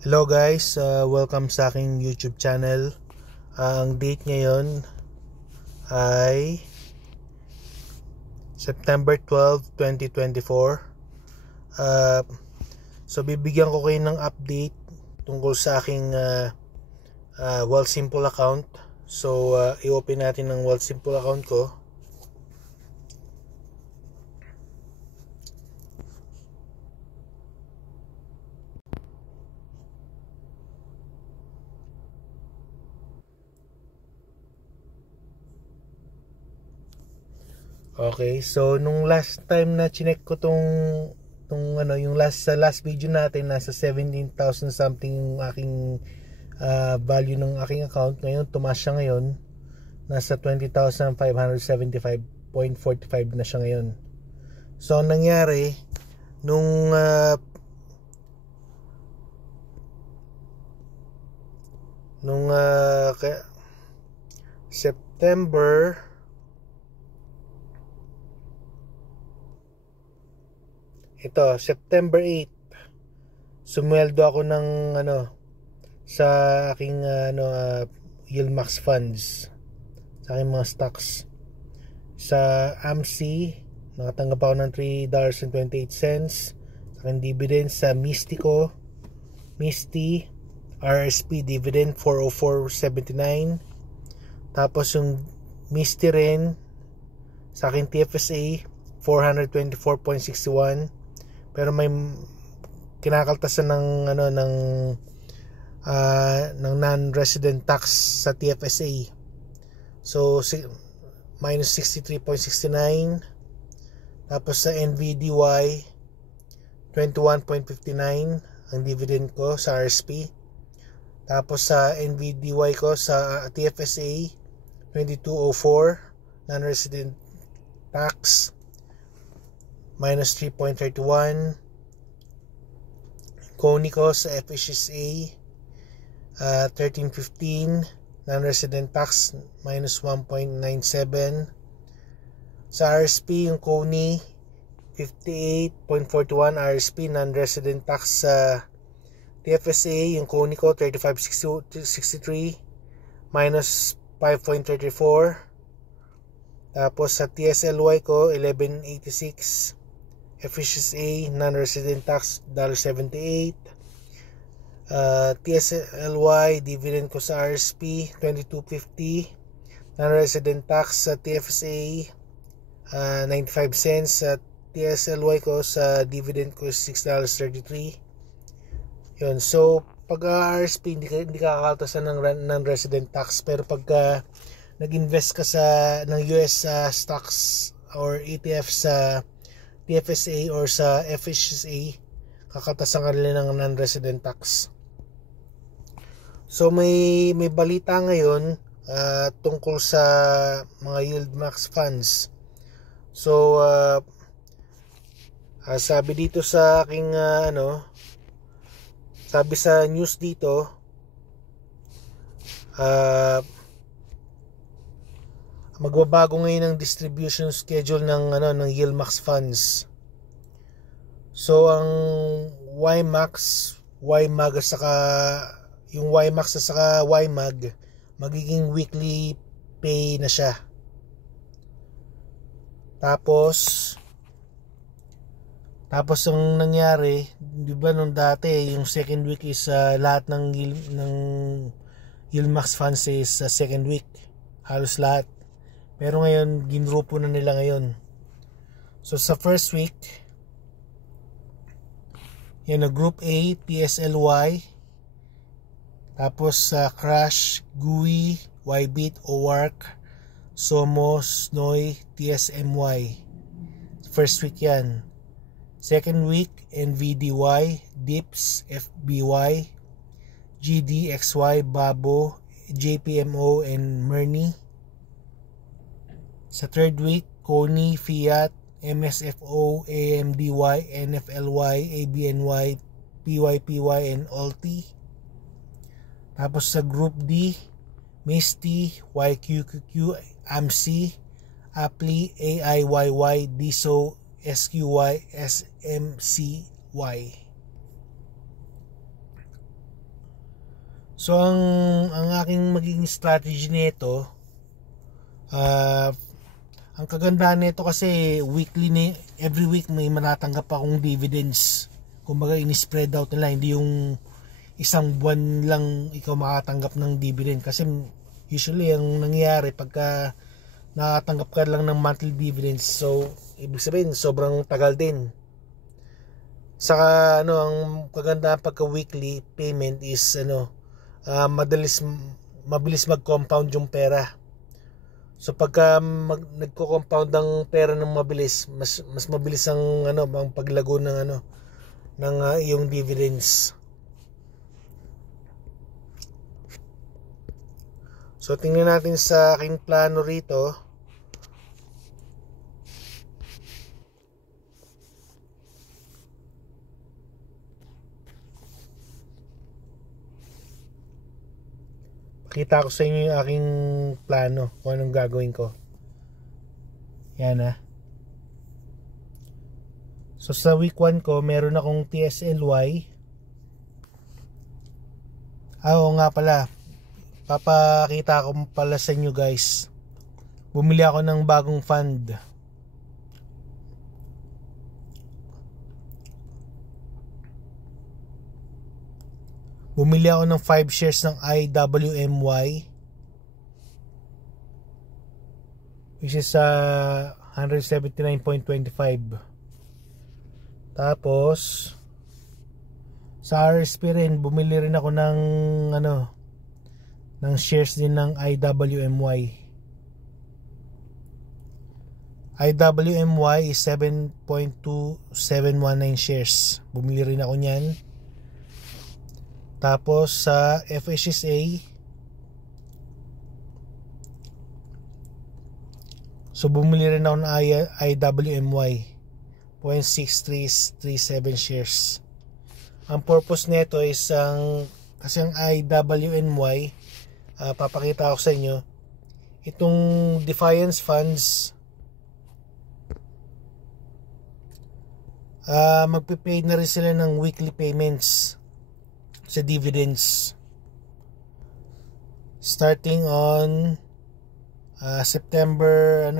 Hello guys, welcome sa aking YouTube channel. Ang date ngayon ay September 12, 2024. So bibigyan ko kayo ng update tungkol sa aking Wealthsimple account. So i-open natin ang Wealthsimple account ko. Okay, so nung last time na chinek ko yung last video natin, nasa 17,000 something yung aking value ng aking account. Ngayon tumaas siya ngayon, nasa 20,575.45 na siya ngayon. So ang nangyari nung September September 8, sumweldo ako ng sa aking Yieldmax funds, sa aking mga stocks. Sa AMC nakatanggap ako ng $3.28 sa aking dividend. Sa Misty RSP dividend 404.79. tapos yung Misty rin sa aking TFSA 424.61, pero may kinakaltasan ng non-resident tax sa TFSA. So minus 63.69. Tapos sa NVDY 21.59 ang dividend ko sa RSP. Tapos sa NVDY ko sa TFSA 2204 non-resident tax minus 3.31. Kony ko sa FHSA 1315 non-resident tax minus 1.97. Sa RSP yung Kony 58.41 RSP non-resident tax. Sa TFSA yung Kony ko 3563 minus 5.34. Tapos sa TSLY ko 1186. FHSA non-resident tax $78. TSLY dividend ko sa RSP 2250. Non-resident tax sa TFSA 95 cents. Sa TSLY ko sa dividend ko $6.33. Yun. So pag RSP hindi kakakaltasan ng non-resident tax, pero pagka nag-invest ka ng US stocks or ETF sa TFSA or sa FHSA, kakatasan ka nila ng non-resident tax. So may balita ngayon tungkol sa mga Yieldmax funds. So sabi dito sa aking sabi sa news dito, magbabago ngayon ang distribution schedule ng Yieldmax funds. So ang YMAG at saka yung YMAX at saka YMAG magiging weekly pay na siya. Tapos ang nangyari, di ba nung dati yung second week is lahat ng Yieldmax funds is second week, halos lahat. Pero ngayon, ginrupo na nila ngayon. So sa first week, yan Group A, TSLY. Tapos sa Crash, GUI, YBIT, OWARC, SOMO, SNOY, TSMY. First week yan. Second week, NVDY, DIPS, FBY, GDXY, BABO, JPMO, and MERNI. Sa third week, Kony, Fiat, MSFO, AMDY, NFLY, ABNY, PYPY, and ULTI. Tapos sa Group D, Misty, YQQQ, AMC, Appli, AIYY, DISO, SQY, SMCY. So ang aking magiging strategy nito, ang kagandahan nito kasi every week may matatanggap akong dividends. Kumbaga ini-spread out nila, hindi yung isang buwan lang ikaw makatanggap ng dividend. Kasi usually ang nangyayari pagka nakatanggap ka lang ng monthly dividends, so ibig sabihin sobrang tagal din. Saka ang kagandahan pagka weekly payment is mabilis mag-compound yung pera. So pagka nagko-compound ang pera ng mabilis, mas mabilis ang ang paglago ng iyong dividends. So tingnan natin sa aking plano rito. Pakita ko sa inyo yung aking plano kung anong gagawin ko. Yan So sa week 1 ko, meron akong TSLY. Oo nga pala. Papakita ko pala sa inyo guys. Bumili ako ng bagong fund. Bumili ako ng 5 shares ng IWMY, which is 179.25. Tapos sa RSP rin, bumili rin ako ng shares din ng IWMY. IWMY is 7.2719 shares. Bumili rin ako niyan. Tapos sa FHSA, so bumili rin ako ng IWMY 0.6337 shares. Ang purpose nito is kasi ang IWMY, papakita ko sa inyo, itong Defiance Funds, magpipay na rin sila ng weekly payments sa dividends starting on September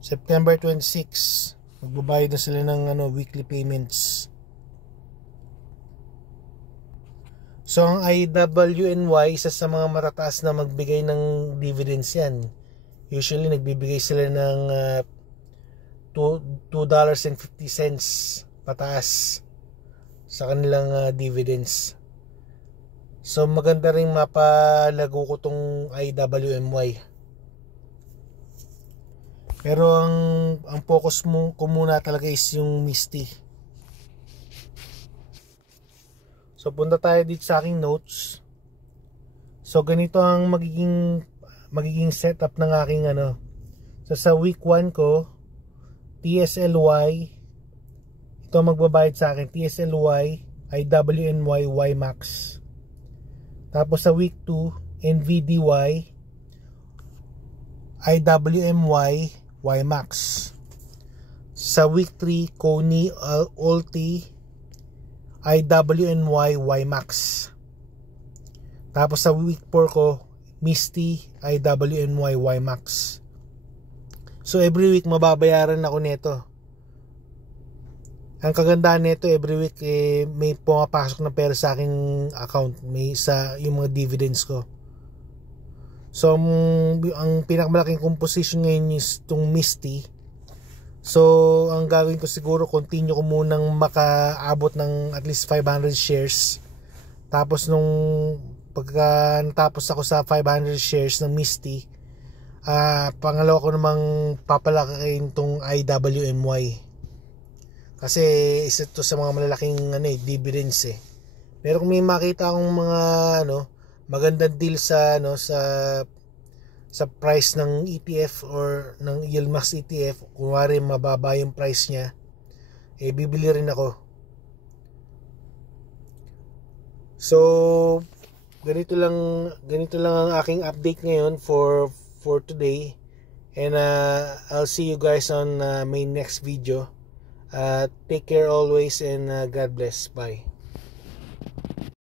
26. Magbabayad na sila ng weekly payments. So ang IWNY, isa sa mga matataas na magbigay ng dividends yan. Usually nagbibigay sila ng $2.50 pataas sa kanilang dividends. So maganda ring mapalago ko tong IWMY. Pero ang focus ko muna talaga is yung Misty. So punta tayo dito sa aking notes. So ganito ang magiging setup ng aking So sa week 1 ko, TSLY, ito magbabayad sa akin, TSLY, IWNY, YMAX. Tapos sa week 2, NVDY, IWMY, YMAX. Sa week 3, Kony, Ulti, IWNY, YMAX. Tapos sa week 4 ko, Misty, IWNY, YMAX. So every week mababayaran ako nito. Ang kagandahan nito, every week may pumapasok na pera sa aking account, may yung mga dividends ko. So ang pinakamalaking composition ngayon is itong Misty. So ang gagawin ko siguro, continue ko munang makaabot ng at least 500 shares. Tapos pagka natapos ako sa 500 shares ng Misty, pangalawa ko namang papalakihin itong IWMY. Kasi isa to sa mga malalaking dividends Pero kung may makita akong mga magandang deal sa price ng ETF or ng Yilmaz ETF, kunwari mababa yung price niya, bibili rin ako. So ganito lang ang aking update ngayon for today, and I'll see you guys on my next video. Take care always, and God bless. Bye.